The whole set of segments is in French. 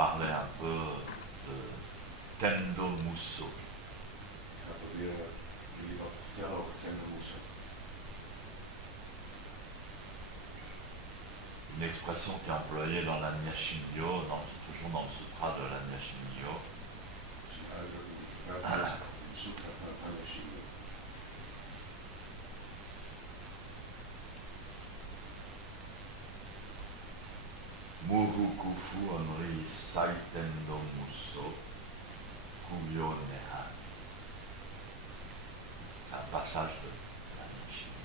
parler un peu de Tendo Musso. Ik ga proberen jullie wat te vertellen over Tendo Musso. Une expression qui est employée dans la Nyashinyo, toujours dans le sutra de la Nyashinyo. Dat is een uitdrukking die gebruikt wordt in de Sutra van het Anyashinyo. Muru kufu onri sai Tendo Musso kuyo neha. C'est un passage de la Nyashinyo.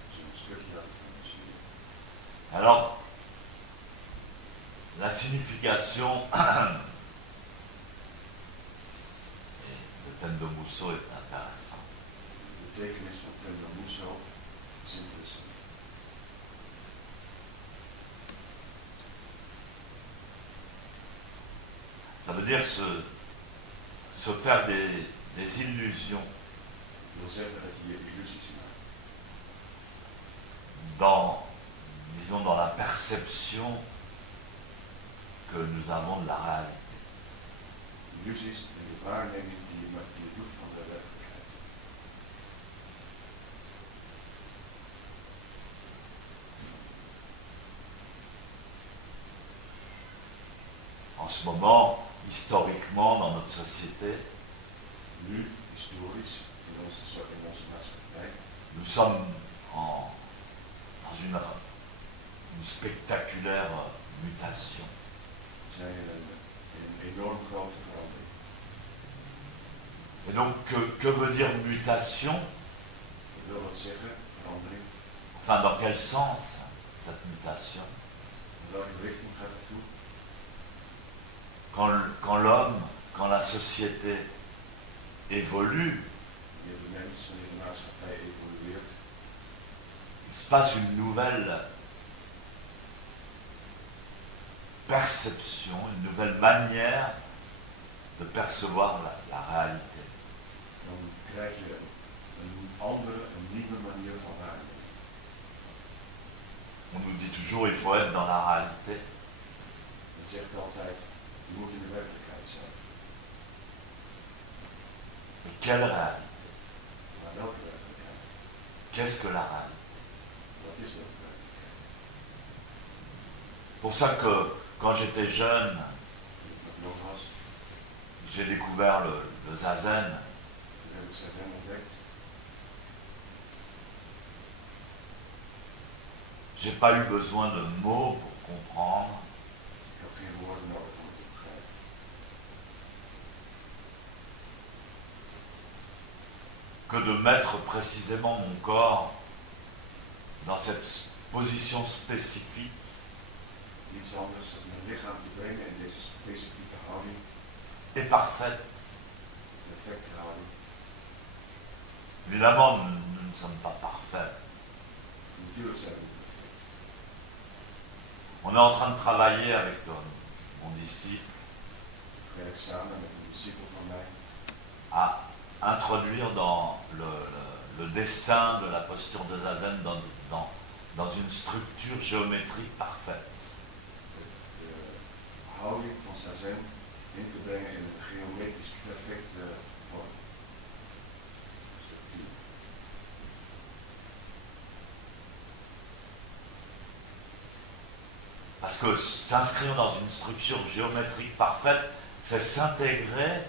Dat is een stukje uit het Anyashinyo. Alors, la signification de Tendo Musso est intéressante. De betekenis van Tendo Musso is interessant. Ça veut dire se faire des illusions Dat wil zeggen dat je je illusies maakt. disons, dans la perception que nous avons de la réalité. Illusies en de waarneming die je doet van de werkelijkheid. En ce moment, historiquement, dans notre société, Nu, historisch, in onze maatschappij, nous sommes dans une spectaculaire mutation. we zijn in een enorm grote verandering. Et donc, que veut dire mutation? Dat wil dat zeggen, verandering. Enfin, dans quel sens, cette mutation? In welke richting gaat het toe? Quand l'homme, quand la société évolue, Wanneer de mens, wanneer de maatschappij evolueert, il se passe une nouvelle perception, une nouvelle manière de percevoir la réalité. dan krijg je een andere, een nieuwe manier van waarnemen. On nous dit toujours il faut être dans la réalité. Men zegt altijd, je moet in de werkelijkheid zijn. Mais quelle réalité? Maar welke werkelijkheid? Qu'est-ce que la réalité? Wat is dat werkelijkheid? C'est pour ça que quand j'étais jeune, Toen ik nog jong was, j'ai découvert le zazen. toen heb ik Zazen ontdekt. J'ai pas eu besoin de mots pour comprendre. Ik had geen woorden nodig om het te begrijpen. Que de mettre précisément mon corps dans cette position spécifique Niets anders dan mijn lichaam te brengen in deze specifieke houding, et parfaite. perfecte houding. Évidemment, nous ne sommes pas parfaits. Natuurlijk zijn we niet perfect. On est en train de travailler avec mon disciple Ik werk samen met een discipel van mij à introduire dans le dessin de la posture de zazen dans une structure géométrique parfaite. de houding van Zazen in te brengen in een geometrisch perfecte vorm. Structuur. Parce que s'inscrire dans une structure géométrique parfaite, c'est s'intégrer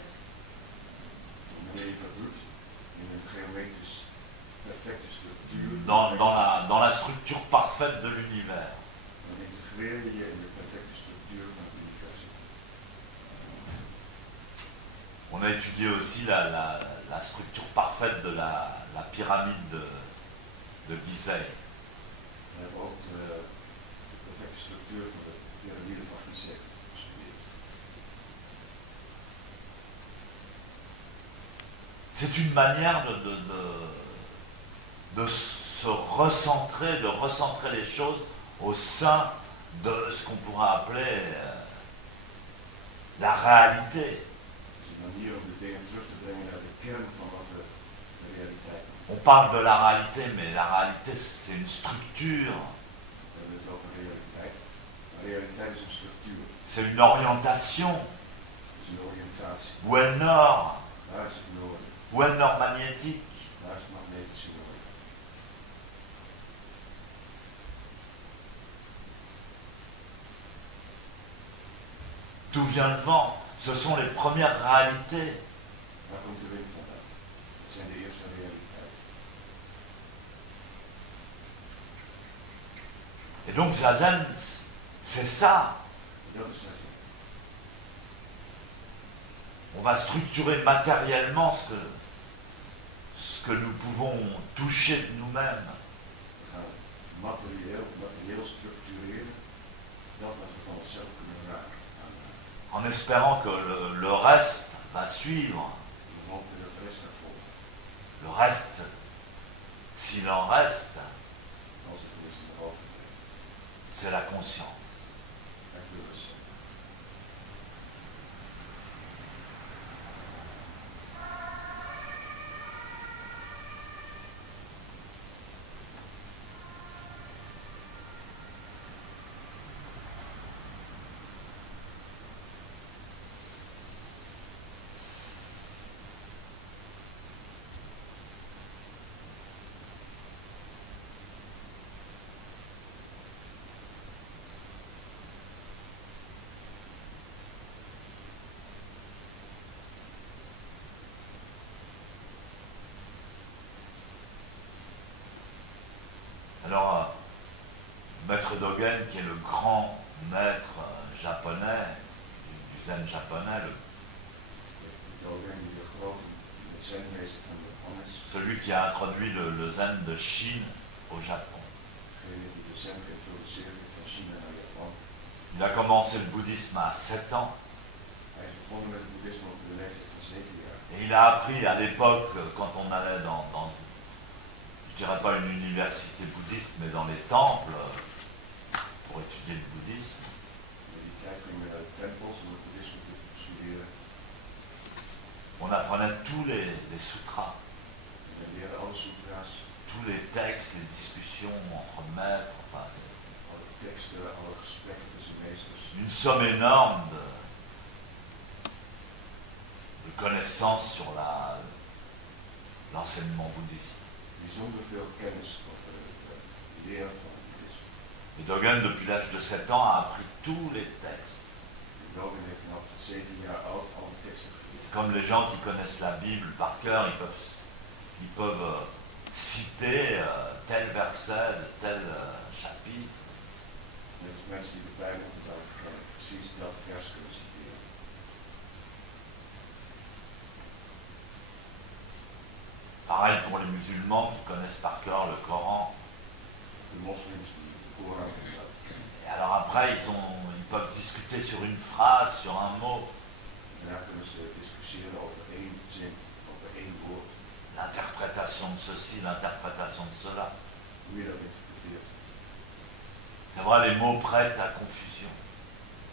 Wanneer je dat doet in een geometrisch perfecte structuur, dans la structure parfaite de l'univers. dan integreer je je in de perfecte structuur van het universum. On a étudié aussi la structure parfaite de la pyramide de Gizeh. We hebben ook de perfecte structuur van de piramide van Gizeh gestudeerd. C'est une manière de se recentrer, de recentrer les choses au sein de ce qu'on pourrait appeler la réalité. Het is een manier om de dingen terug te brengen naar de kern van wat de realiteit is. On parle de la réalité, mais la réalité c'est une structure, We hebben het over realiteit. Maar realiteit is een structuur. c'est une orientation. Het is een oriëntatie. Ou un nord, Waar is het noorden? ou un nord magnétique. Waar is het magnetische noorden? D'où vient le vent? Ce sont les premières réalités. Waar komt de wind vandaan? Dat zijn de eerste realiteiten. Et donc Zazen, c'est ça. Dat is dat. On va structurer matériellement ce que nous pouvons toucher de nous-mêmes. We gaan materieel structureren dat wat we van onszelf kunnen raken. En espérant que le reste va suivre. We hopen dat de rest gaat volgen. Le reste, s'il en reste, Als het er is in de overbrengt. c'est la conscience. Het bewustzijn. Alors, Maître Dogen, qui est le grand maître japonais, du zen japonais, Dogen, die de grote zenmeester van de Han is, celui qui a introduit le zen de Chine au Japon. degene die de zen geïntroduceerd heeft van China naar Japan. Il a commencé le bouddhisme à 7 ans Hij is begonnen met het boeddhisme op de leeftijd van 7 jaar. et il a appris à l'époque, quand on allait dans je dirais pas une université bouddhiste, mais dans les temples, pour étudier le bouddhisme, In die tijd gingen we naar de tempels om het boeddhisme te studeren. on apprenait tous les sutras, En we leerden alle sutra's, tous les textes, les discussions entre maîtres, enfin, c'est alle teksten, alle gesprekken tussen meesters. une somme énorme de connaissances sur l'enseignement bouddhiste. Bijzonder veel kennis over het leren van het boeddhisme. Et Dogen, depuis l'âge de 7 ans, a appris tous les textes. Dogen heeft vanaf 7 jaar oud alle teksten geleerd. C'est comme les gens qui connaissent la Bible par cœur, ils peuvent citer tel verset de tel chapitre. Net als mensen die de Bijbel van buiten kennen, precies dat vers kunnen citeren. Pareil pour les musulmans qui connaissent par cœur le Coran. De moslims die de Koran van buiten kennen. Et alors après, ils peuvent discuter sur une phrase, sur un mot. En daar kunnen ze discussiëren over één zin, over één woord, L'interprétation de ceci, l'interprétation de cela. hoe je dat interpreteert. C'est vrai, les mots prêtent à confusion.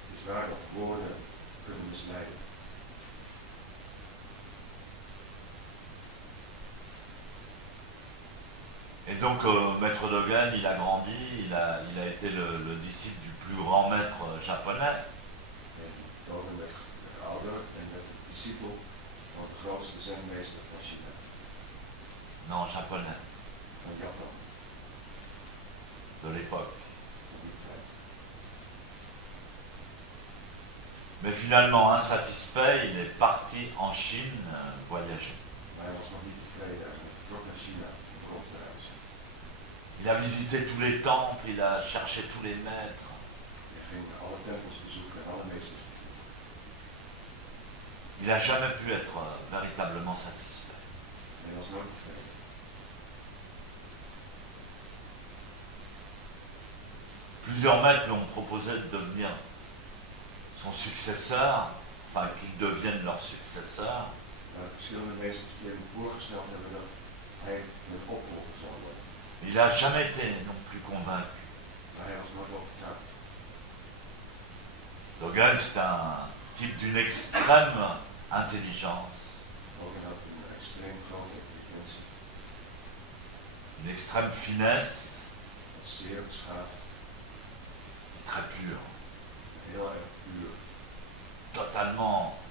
Het is waar dat woorden kunnen misleiden. Et donc, Maître Dogen, il a grandi, il a été le disciple du plus grand maître japonais. En Dogen werd ouder en werd discipel van de grootste zenmeester van China, Non, japonais, van Japan, de l'époque. van die tijd. Mais finalement, insatisfait, il est parti en Chine voyager. Maar hij was nog niet tevreden en hij vertrok naar China om rond te reizen. Il a visité tous les temples, il a cherché tous les maîtres. Hij ging alle tempels bezoeken en alle meesters bezoeken. Il n'a jamais pu être véritablement satisfait. En hij was nooit tevreden. Plusieurs maîtres lui ont proposé de devenir son successeur, enfin qu'il devienne leur successeur. Verschillende meesters die hem voorgesteld hebben dat hij een opvolger zou worden. Il n'a jamais été non plus convaincu. Maar hij was nooit overtuigd. Dogen, c'est un type d'une extrême intelligence, Dogen had een extreem grote intelligentie, une extrême finesse, was zeer beschaafd très pure. en heel erg puur. totalement